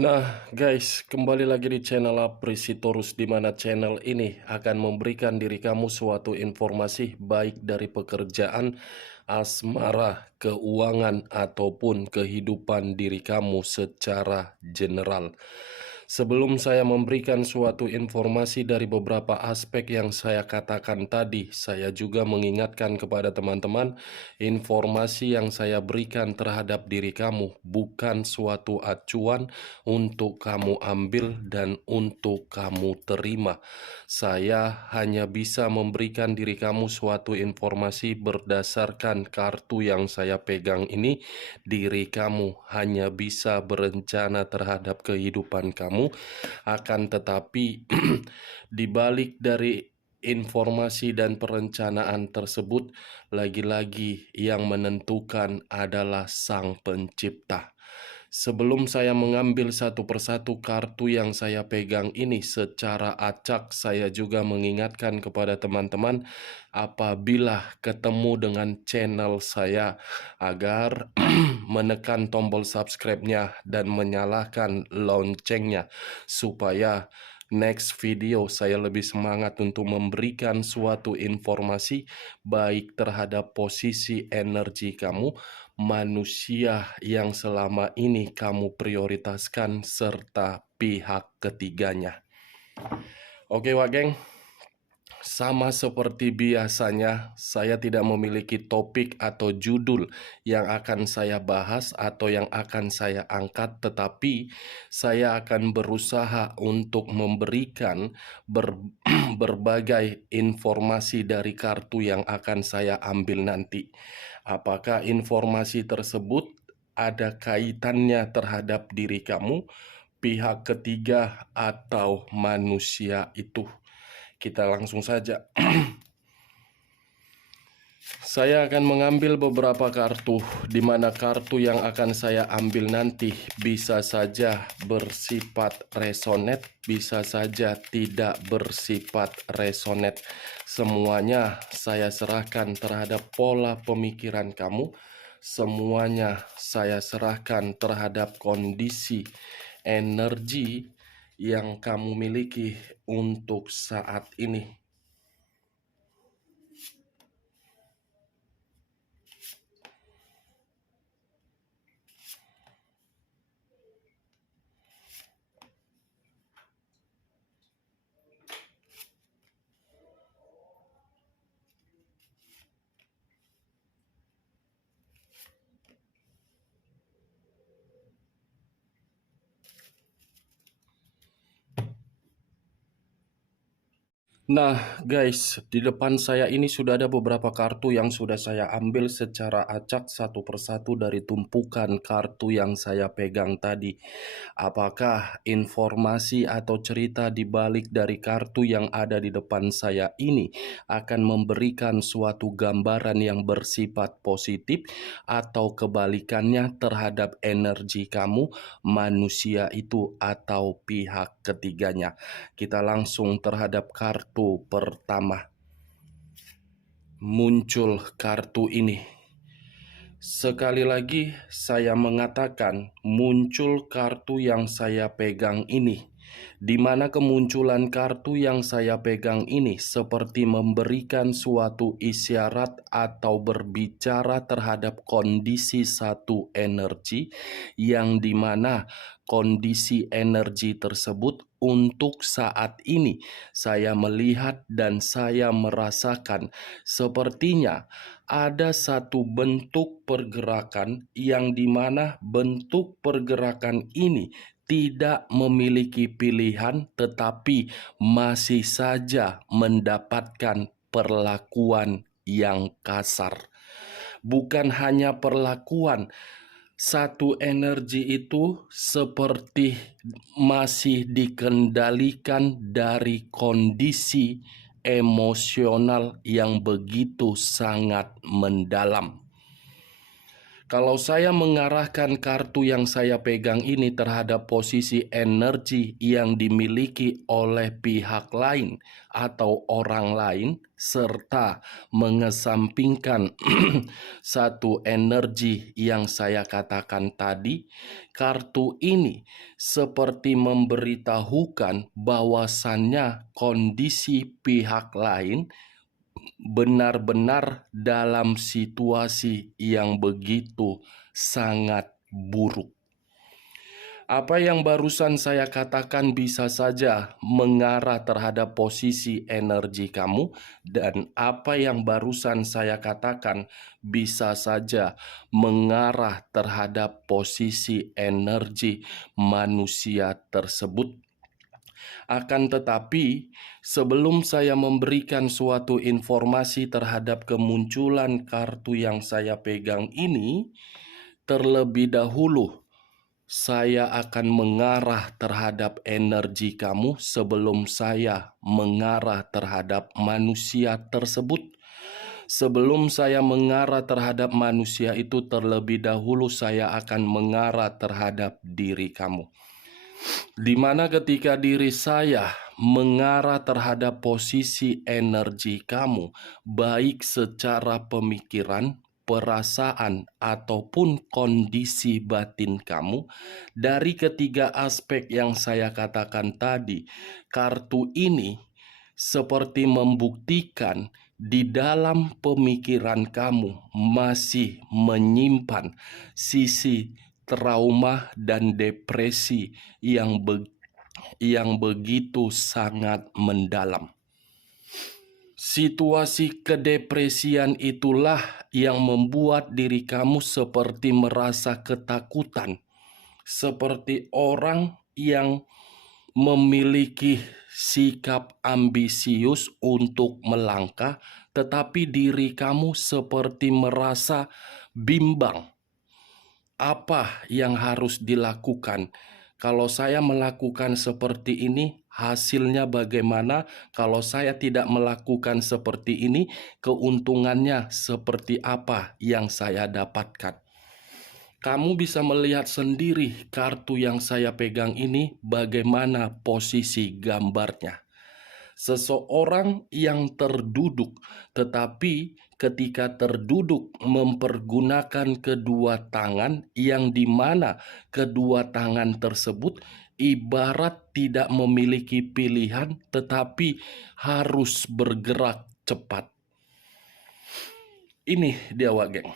Nah, guys, kembali lagi di channel Apresitorus, di mana channel ini akan memberikan diri kamu suatu informasi baik dari pekerjaan, asmara, keuangan, ataupun kehidupan diri kamu secara general. Sebelum saya memberikan suatu informasi dari beberapa aspek yang saya katakan tadi, saya juga mengingatkan kepada teman-teman, informasi yang saya berikan terhadap diri kamu bukan suatu acuan untuk kamu ambil dan untuk kamu terima. Saya hanya bisa memberikan diri kamu suatu informasi berdasarkan kartu yang saya pegang ini. Diri kamu hanya bisa berencana terhadap kehidupan kamu, akan tetapi di balik dari informasi dan perencanaan tersebut, lagi-lagi yang menentukan adalah Sang Pencipta. Sebelum saya mengambil satu persatu kartu yang saya pegang ini secara acak, saya juga mengingatkan kepada teman-teman apabila ketemu dengan channel saya agar menekan tombol subscribe-nya dan menyalakan loncengnya supaya next video saya lebih semangat untuk memberikan suatu informasi baik terhadap posisi energi kamu, manusia yang selama ini kamu prioritaskan, serta pihak ketiganya. Oke, Wak Geng. Sama seperti biasanya, saya tidak memiliki topik atau judul yang akan saya bahas atau yang akan saya angkat, tetapi saya akan berusaha untuk memberikan berbagai informasi dari kartu yang akan saya ambil nanti. Apakah informasi tersebut ada kaitannya terhadap diri kamu, pihak ketiga, atau manusia itu? Kita langsung saja. Saya akan mengambil beberapa kartu, di mana kartu yang akan saya ambil nanti bisa saja bersifat resonet, bisa saja tidak bersifat resonet. Semuanya saya serahkan terhadap pola pemikiran kamu. Semuanya saya serahkan terhadap kondisi energi yang kamu miliki untuk saat ini. Nah, guys, di depan saya ini sudah ada beberapa kartu yang sudah saya ambil secara acak satu persatu dari tumpukan kartu yang saya pegang tadi. Apakah informasi atau cerita di balik dari kartu yang ada di depan saya ini akan memberikan suatu gambaran yang bersifat positif atau kebalikannya terhadap energi kamu, manusia itu, atau pihak ketiganya? Kita langsung terhadap kartu pertama. Muncul kartu ini. Sekali lagi saya mengatakan muncul kartu yang saya pegang ini, di mana kemunculan kartu yang saya pegang ini seperti memberikan suatu isyarat atau berbicara terhadap kondisi satu energi, yang dimana kondisi energi tersebut untuk saat ini saya melihat dan saya merasakan sepertinya ada satu bentuk pergerakan yang dimana bentuk pergerakan ini tidak memiliki pilihan, tetapi masih saja mendapatkan perlakuan yang kasar. Bukan hanya perlakuan, satu energi itu seperti masih dikendalikan dari kondisi emosional yang begitu sangat mendalam. Kalau saya mengarahkan kartu yang saya pegang ini terhadap posisi energi yang dimiliki oleh pihak lain atau orang lain, serta mengesampingkan satu energi yang saya katakan tadi, kartu ini seperti memberitahukan bahwasannya kondisi pihak lain benar-benar dalam situasi yang begitu sangat buruk. Apa yang barusan saya katakan bisa saja mengarah terhadap posisi energi kamu, dan apa yang barusan saya katakan bisa saja mengarah terhadap posisi energi manusia tersebut. Akan tetapi, sebelum saya memberikan suatu informasi terhadap kemunculan kartu yang saya pegang ini, terlebih dahulu saya akan mengarah terhadap energi kamu sebelum saya mengarah terhadap manusia tersebut. Sebelum saya mengarah terhadap manusia itu, terlebih dahulu saya akan mengarah terhadap diri kamu. Di mana ketika diri saya mengarah terhadap posisi energi kamu, baik secara pemikiran, perasaan, ataupun kondisi batin kamu, dari ketiga aspek yang saya katakan tadi, kartu ini seperti membuktikan di dalam pemikiran kamu masih menyimpan sisi trauma dan depresi yang begitu sangat mendalam. Situasi kedepresian itulah yang membuat diri kamu seperti merasa ketakutan, seperti orang yang memiliki sikap ambisius untuk melangkah, tetapi diri kamu seperti merasa bimbang. Apa yang harus dilakukan? Kalau saya melakukan seperti ini, hasilnya bagaimana? Kalau saya tidak melakukan seperti ini, keuntungannya seperti apa yang saya dapatkan? Kamu bisa melihat sendiri kartu yang saya pegang ini, bagaimana posisi gambarnya. Seseorang yang terduduk, tetapi ketika terduduk mempergunakan kedua tangan, yang dimana kedua tangan tersebut ibarat tidak memiliki pilihan, tetapi harus bergerak cepat. Ini dia, Wageng,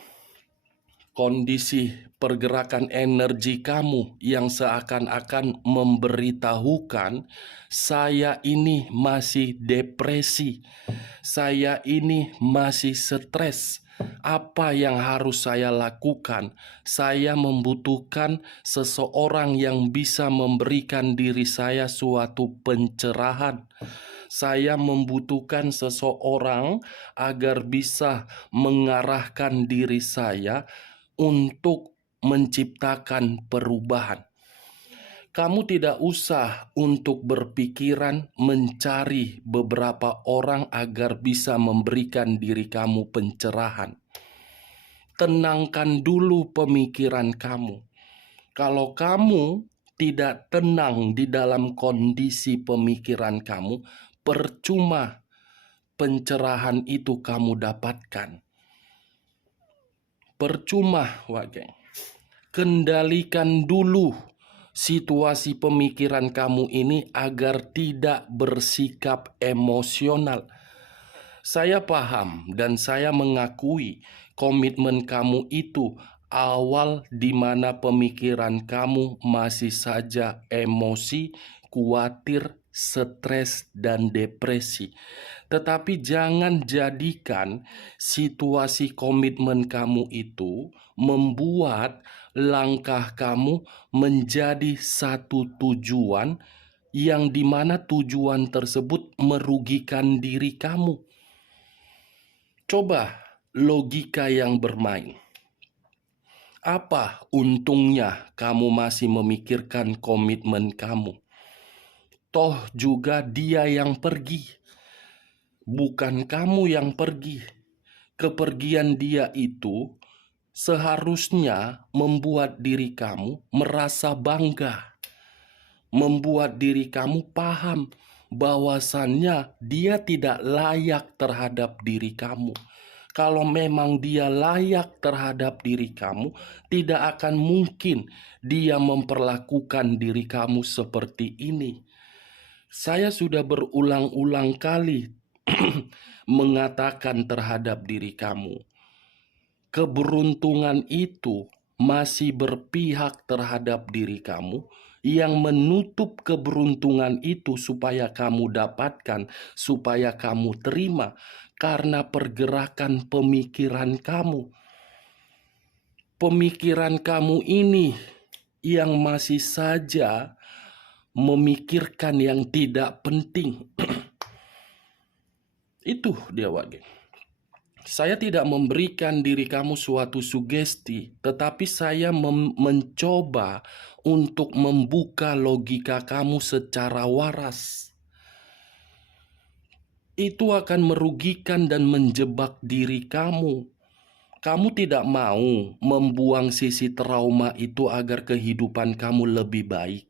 kondisi pergerakan energi kamu yang seakan-akan memberitahukan saya ini masih depresi, saya ini masih stres. Apa yang harus saya lakukan? Saya membutuhkan seseorang yang bisa memberikan diri saya suatu pencerahan. Saya membutuhkan seseorang agar bisa mengarahkan diri saya untuk menciptakan perubahan. Kamu tidak usah untuk berpikiran mencari beberapa orang agar bisa memberikan diri kamu pencerahan. Tenangkan dulu pemikiran kamu. Kalau kamu tidak tenang di dalam kondisi pemikiran kamu, percuma pencerahan itu kamu dapatkan. Percuma, Wageng. Kendalikan dulu situasi pemikiran kamu ini agar tidak bersikap emosional. Saya paham dan saya mengakui komitmen kamu itu awal di mana pemikiran kamu masih saja emosi, khawatir, stres, dan depresi. Tetapi jangan jadikan situasi komitmen kamu itu membuat langkah kamu menjadi satu tujuan yang dimana tujuan tersebut merugikan diri kamu. Coba logika yang bermain. Apa untungnya kamu masih memikirkan komitmen kamu? Toh juga dia yang pergi, bukan kamu yang pergi. Kepergian dia itu seharusnya membuat diri kamu merasa bangga, membuat diri kamu paham bahwasannya dia tidak layak terhadap diri kamu. Kalau memang dia layak terhadap diri kamu, tidak akan mungkin dia memperlakukan diri kamu seperti ini. Saya sudah berulang-ulang kali mengatakan terhadap diri kamu, keberuntungan itu masih berpihak terhadap diri kamu. Yang menutup keberuntungan itu supaya kamu dapatkan, supaya kamu terima, karena pergerakan pemikiran kamu. Pemikiran kamu ini yang masih saja memikirkan yang tidak penting. Itu dia, Wage. Saya tidak memberikan diri kamu suatu sugesti, tetapi saya mencoba untuk membuka logika kamu secara waras. Itu akan merugikan dan menjebak diri kamu. Kamu tidak mau membuang sisi trauma itu agar kehidupan kamu lebih baik.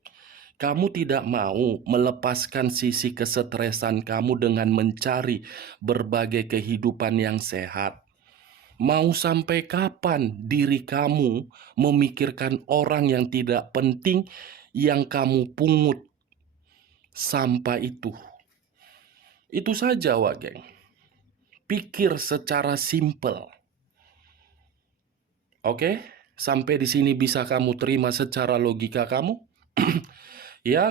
Kamu tidak mau melepaskan sisi kesetresan kamu dengan mencari berbagai kehidupan yang sehat. Mau sampai kapan diri kamu memikirkan orang yang tidak penting yang kamu pungut sampah itu? Itu saja, Wak Geng. Pikir secara simpel. Oke? Sampai di sini bisa kamu terima secara logika kamu? Ya,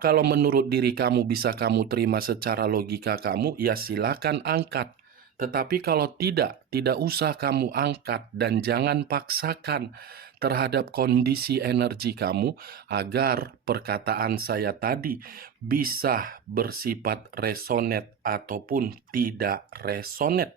kalau menurut diri kamu bisa kamu terima secara logika kamu, ya silakan angkat. Tetapi kalau tidak usah kamu angkat dan jangan paksakan terhadap kondisi energi kamu agar perkataan saya tadi bisa bersifat resonate ataupun tidak resonate.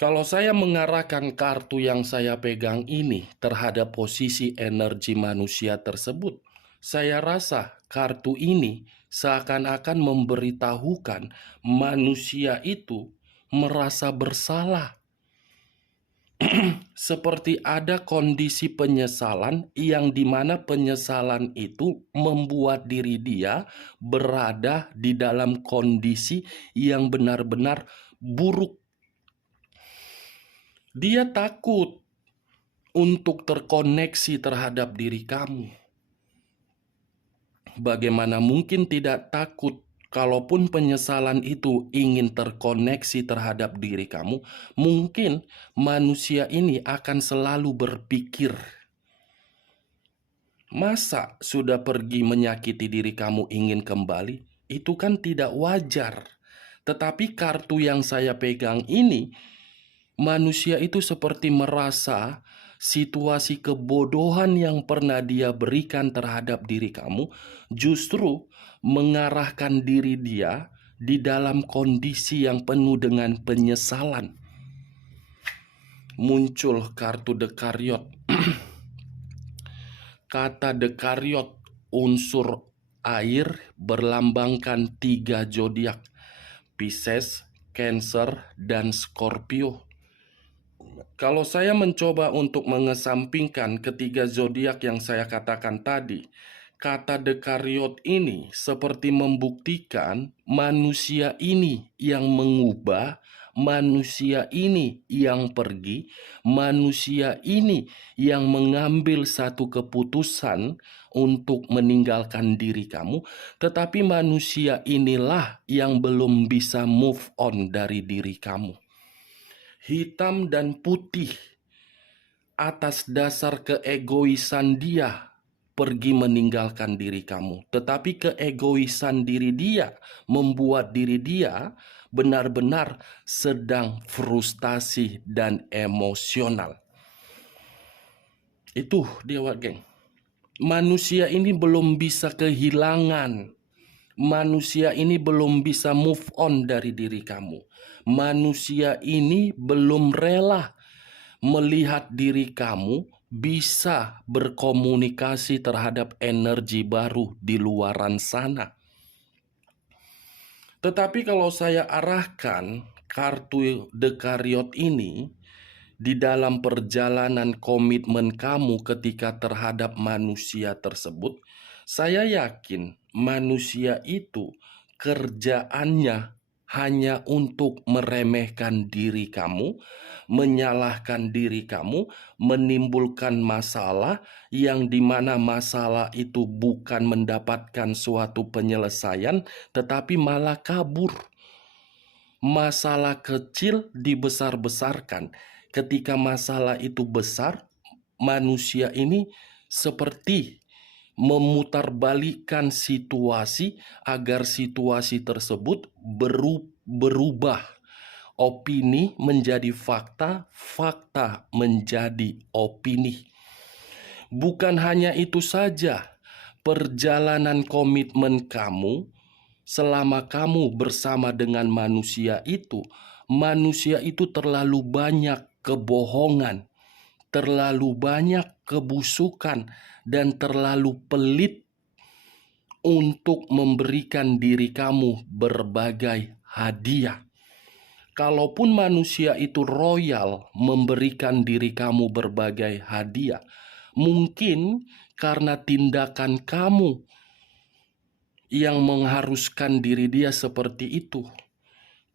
Kalau saya mengarahkan kartu yang saya pegang ini terhadap posisi energi manusia tersebut, saya rasa kartu ini seakan-akan memberitahukan manusia itu merasa bersalah. Seperti ada kondisi penyesalan yang dimana penyesalan itu membuat diri dia berada di dalam kondisi yang benar-benar buruk. Dia takut untuk terkoneksi terhadap diri kamu. Bagaimana mungkin tidak takut? Kalaupun penyesalan itu ingin terkoneksi terhadap diri kamu, mungkin manusia ini akan selalu berpikir, masa sudah pergi menyakiti diri kamu ingin kembali? Itu kan tidak wajar. Tetapi kartu yang saya pegang ini, manusia itu seperti merasa situasi kebodohan yang pernah dia berikan terhadap diri kamu justru mengarahkan diri dia di dalam kondisi yang penuh dengan penyesalan. Muncul kartu Dekariot. Kata Dekariot, unsur air, berlambangkan 3 zodiak: Pisces, Cancer, dan Scorpio. Kalau saya mencoba untuk mengesampingkan ketiga zodiak yang saya katakan tadi, kata Dekariot ini seperti membuktikan manusia ini yang mengubah, manusia ini yang pergi, manusia ini yang mengambil satu keputusan untuk meninggalkan diri kamu, tetapi manusia inilah yang belum bisa move on dari diri kamu. Hitam dan putih, atas dasar keegoisan dia pergi meninggalkan diri kamu. Tetapi keegoisan diri dia membuat diri dia benar-benar sedang frustasi dan emosional. Itu dia, Wak Geng. Manusia ini belum bisa kehilangan. Manusia ini belum bisa move on dari diri kamu. Manusia ini belum rela melihat diri kamu bisa berkomunikasi terhadap energi baru di luaran sana. Tetapi kalau saya arahkan kartu Dekariot ini, di dalam perjalanan komitmen kamu ketika terhadap manusia tersebut, saya yakin manusia itu kerjaannya hanya untuk meremehkan diri kamu, menyalahkan diri kamu, menimbulkan masalah yang dimana masalah itu bukan mendapatkan suatu penyelesaian, tetapi malah kabur. Masalah kecil dibesar-besarkan. Ketika masalah itu besar, manusia ini seperti memutarbalikkan situasi agar situasi tersebut berubah. Opini menjadi fakta, fakta menjadi opini. Bukan hanya itu saja, perjalanan komitmen kamu selama kamu bersama dengan manusia itu terlalu banyak kebohongan, terlalu banyak kebusukan, dan terlalu pelit untuk memberikan diri kamu berbagai hadiah. Kalaupun manusia itu royal memberikan diri kamu berbagai hadiah, mungkin karena tindakan kamu yang mengharuskan diri dia seperti itu.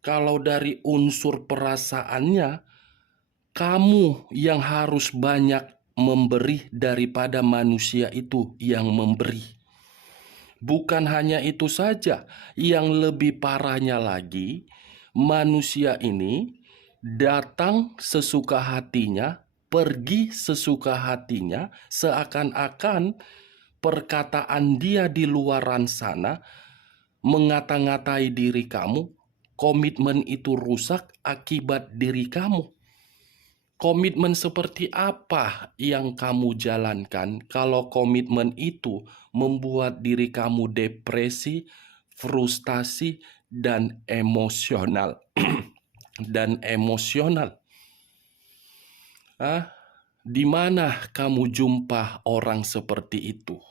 Kalau dari unsur perasaannya, kamu yang harus banyak memberi daripada manusia itu yang memberi. Bukan hanya itu saja, yang lebih parahnya lagi, manusia ini datang sesuka hatinya, pergi sesuka hatinya, seakan-akan perkataan dia di luaran sana mengata-ngatai diri kamu. Komitmen itu rusak akibat diri kamu. Komitmen seperti apa yang kamu jalankan kalau komitmen itu membuat diri kamu depresi, frustasi, dan emosional? Dan emosional. Di mana kamu jumpa orang seperti itu?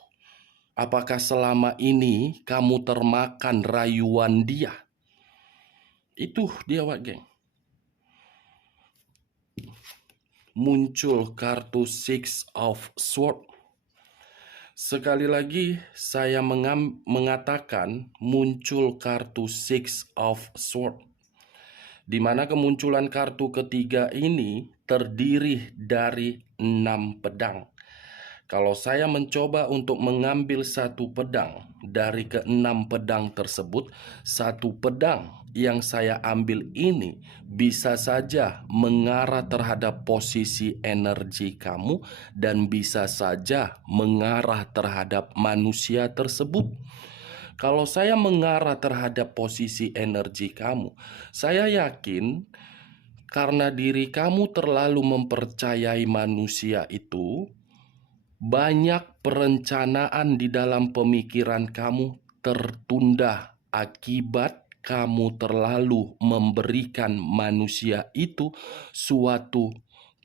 Apakah selama ini kamu termakan rayuan dia? Itu dia, Wak Geng. Muncul kartu Six of Swords. Sekali lagi saya mengatakan muncul kartu Six of Swords, di mana kemunculan kartu ketiga ini terdiri dari 6 pedang. Kalau saya mencoba untuk mengambil satu pedang dari ke-6 pedang tersebut, satu pedang yang saya ambil ini bisa saja mengarah terhadap posisi energi kamu dan bisa saja mengarah terhadap manusia tersebut. Kalau saya mengarah terhadap posisi energi kamu, saya yakin karena diri kamu terlalu mempercayai manusia itu, banyak perencanaan di dalam pemikiran kamu tertunda akibat kamu terlalu memberikan manusia itu suatu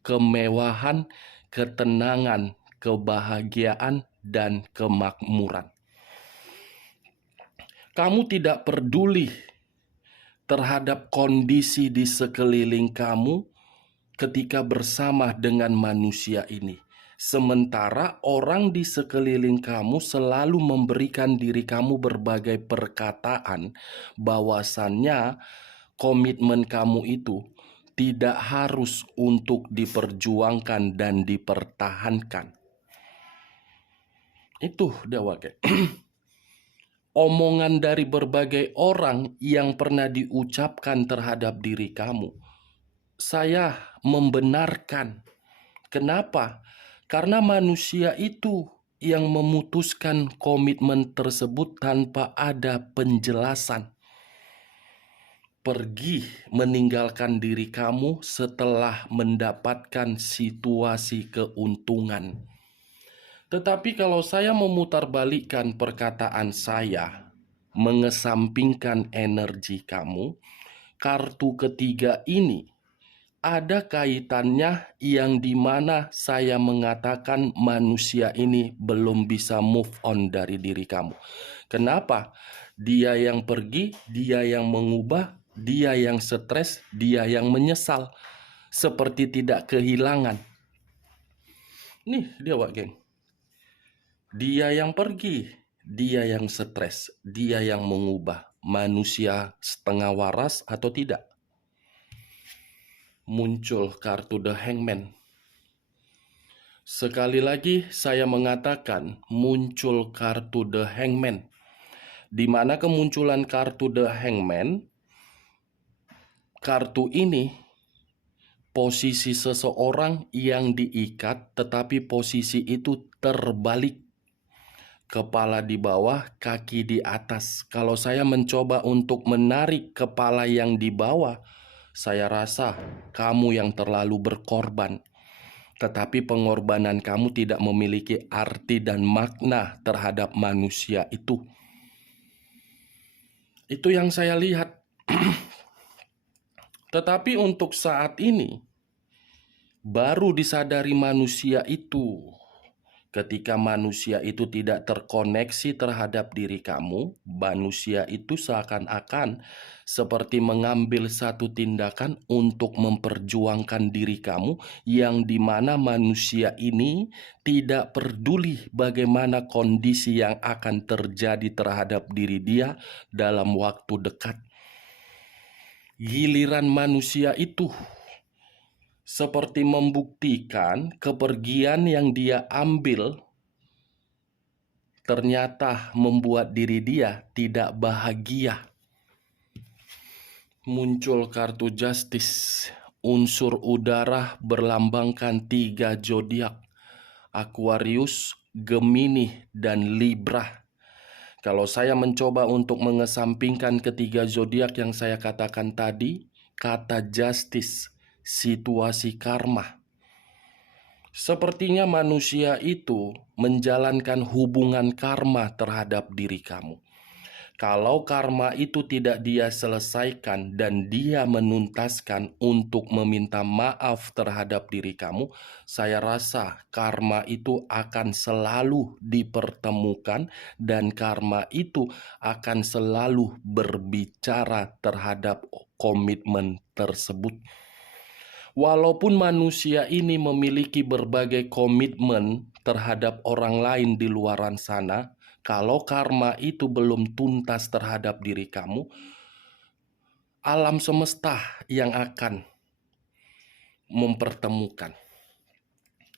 kemewahan, ketenangan, kebahagiaan, dan kemakmuran. Kamu tidak peduli terhadap kondisi di sekeliling kamu ketika bersama dengan manusia ini. Sementara orang di sekeliling kamu selalu memberikan diri kamu berbagai perkataan bahwasannya komitmen kamu itu tidak harus untuk diperjuangkan dan dipertahankan. Itu dia, Wak. Omongan dari berbagai orang yang pernah diucapkan terhadap diri kamu, saya membenarkan. Kenapa? Karena manusia itu yang memutuskan komitmen tersebut tanpa ada penjelasan. Pergi meninggalkan diri kamu setelah mendapatkan situasi keuntungan. Tetapi kalau saya memutarbalikkan perkataan saya, mengesampingkan energi kamu, kartu ketiga ini ada kaitannya yang dimana saya mengatakan manusia ini belum bisa move on dari diri kamu. Kenapa? Dia yang pergi, dia yang mengubah, dia yang stres, dia yang menyesal. seperti tidak kehilangan. Nih dia Wak geng. Dia yang pergi, dia yang stres, dia yang mengubah. Manusia setengah waras atau tidak? Muncul kartu The Hangman. Sekali lagi saya mengatakan muncul kartu The Hangman. Di mana kemunculan kartu The Hangman, kartu ini posisi seseorang yang diikat tetapi posisi itu terbalik. Kepala di bawah, kaki di atas. Kalau saya mencoba untuk menarik kepala yang di bawah, saya rasa kamu yang terlalu berkorban. Tetapi pengorbanan kamu tidak memiliki arti dan makna terhadap manusia itu. Itu yang saya lihat. Tetapi untuk saat ini, baru disadari manusia itu. Ketika manusia itu tidak terkoneksi terhadap diri kamu, manusia itu seakan-akan seperti mengambil satu tindakan untuk memperjuangkan diri kamu, yang dimana manusia ini tidak peduli bagaimana kondisi yang akan terjadi terhadap diri dia dalam waktu dekat. Giliran manusia itu seperti membuktikan kepergian yang dia ambil ternyata membuat diri dia tidak bahagia. Muncul kartu Justice. Unsur udara berlambangkan 3 zodiak: Aquarius, Gemini, dan Libra. Kalau saya mencoba untuk mengesampingkan ketiga zodiak yang saya katakan tadi, kata Justice, situasi karma. Sepertinya manusia itu menjalankan hubungan karma terhadap diri kamu. Kalau karma itu tidak dia selesaikan dan dia menuntaskan untuk meminta maaf terhadap diri kamu, saya rasa karma itu akan selalu dipertemukan dan karma itu akan selalu berbicara terhadap komitmen tersebut. Walaupun manusia ini memiliki berbagai komitmen terhadap orang lain di luaran sana, kalau karma itu belum tuntas terhadap diri kamu, alam semesta yang akan mempertemukan.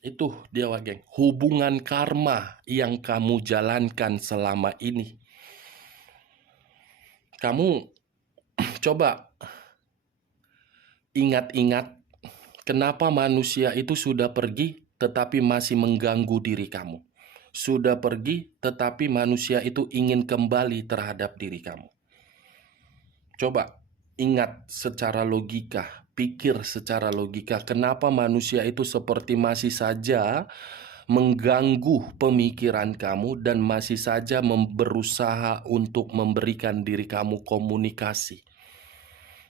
Itu dia Wak geng, hubungan karma yang kamu jalankan selama ini. Kamu coba ingat-ingat kenapa manusia itu sudah pergi tetapi masih mengganggu diri kamu. Sudah pergi tetapi manusia itu ingin kembali terhadap diri kamu. Coba ingat secara logika, pikir secara logika, kenapa manusia itu seperti masih saja mengganggu pemikiran kamu dan masih saja berusaha untuk memberikan diri kamu komunikasi.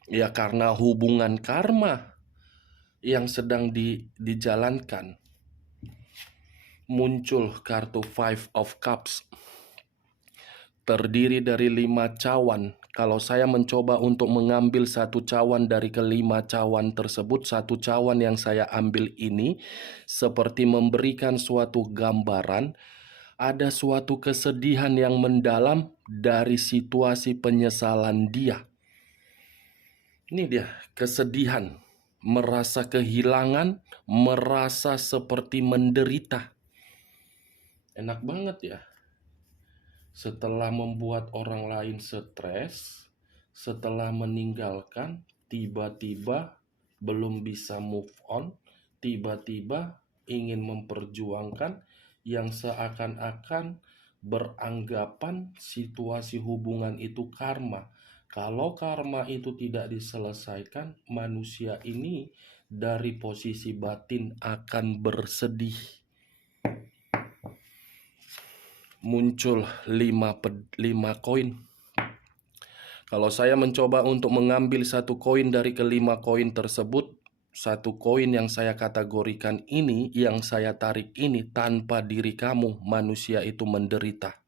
Ya karena hubungan karma yang sedang dijalankan. Muncul kartu Five of Cups. Terdiri dari 5 cawan. Kalau saya mencoba untuk mengambil satu cawan dari kelima cawan tersebut, satu cawan yang saya ambil ini seperti memberikan suatu gambaran. Ada suatu kesedihan yang mendalam dari situasi penyesalan dia. Ini dia, kesedihan, merasa kehilangan, merasa seperti menderita. Enak banget ya. Setelah membuat orang lain stres, setelah meninggalkan, tiba-tiba belum bisa move on, tiba-tiba ingin memperjuangkan yang seakan-akan beranggapan situasi hubungan itu karma. Kalau karma itu tidak diselesaikan, manusia ini dari posisi batin akan bersedih. Muncul 5 koin. Kalau saya mencoba untuk mengambil satu koin dari kelima koin tersebut, satu koin yang saya kategorikan ini, yang saya tarik ini, tanpa diri kamu, manusia itu menderita.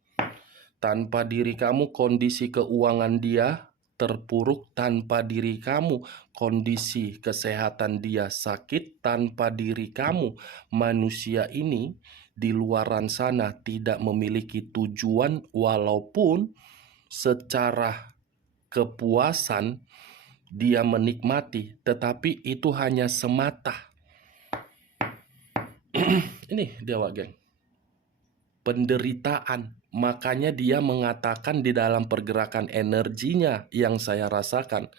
Tanpa diri kamu, kondisi keuangan dia terpuruk tanpa diri kamu, kondisi kesehatan dia sakit tanpa diri kamu. Manusia ini di luaran sana tidak memiliki tujuan, walaupun secara kepuasan dia menikmati, tetapi itu hanya semata. Ini dia, Wak Geng, penderitaan. Makanya dia mengatakan di dalam pergerakan energinya yang saya rasakan,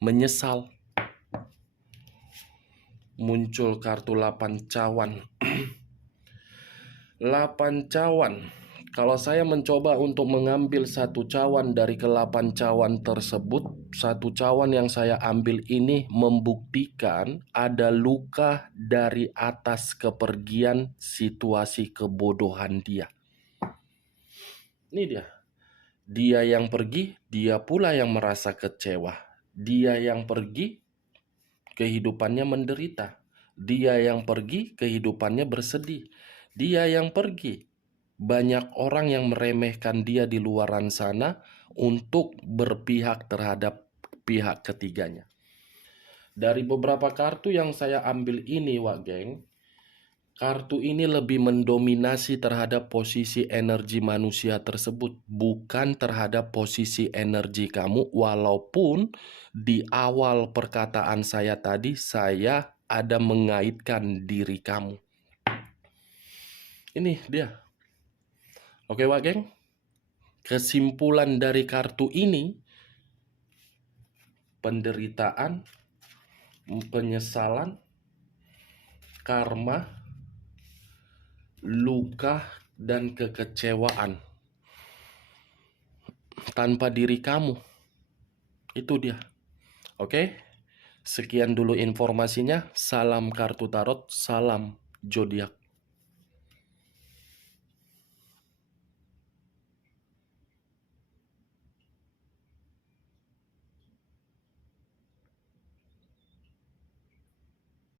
menyesal. Muncul kartu 8 cawan. 8 cawan. Kalau saya mencoba untuk mengambil satu cawan dari ke-8 cawan tersebut, satu cawan yang saya ambil ini membuktikan ada luka dari atas kepergian situasi kebodohan dia. Ini dia. Dia yang pergi, dia pula yang merasa kecewa. Dia yang pergi, kehidupannya menderita. Dia yang pergi, kehidupannya bersedih. Dia yang pergi, banyak orang yang meremehkan dia di luaran sana untuk berpihak terhadap pihak ketiganya. Dari beberapa kartu yang saya ambil ini, Wak Geng, kartu ini lebih mendominasi terhadap posisi energi manusia tersebut, bukan terhadap posisi energi kamu, walaupun di awal perkataan saya tadi, saya ada mengaitkan diri kamu. Ini dia. Oke, Wak Geng. Kesimpulan dari kartu ini, penderitaan, penyesalan, karma, luka, dan kekecewaan tanpa diri kamu. Itu dia. Oke? Sekian dulu informasinya. Salam kartu tarot, salam zodiak.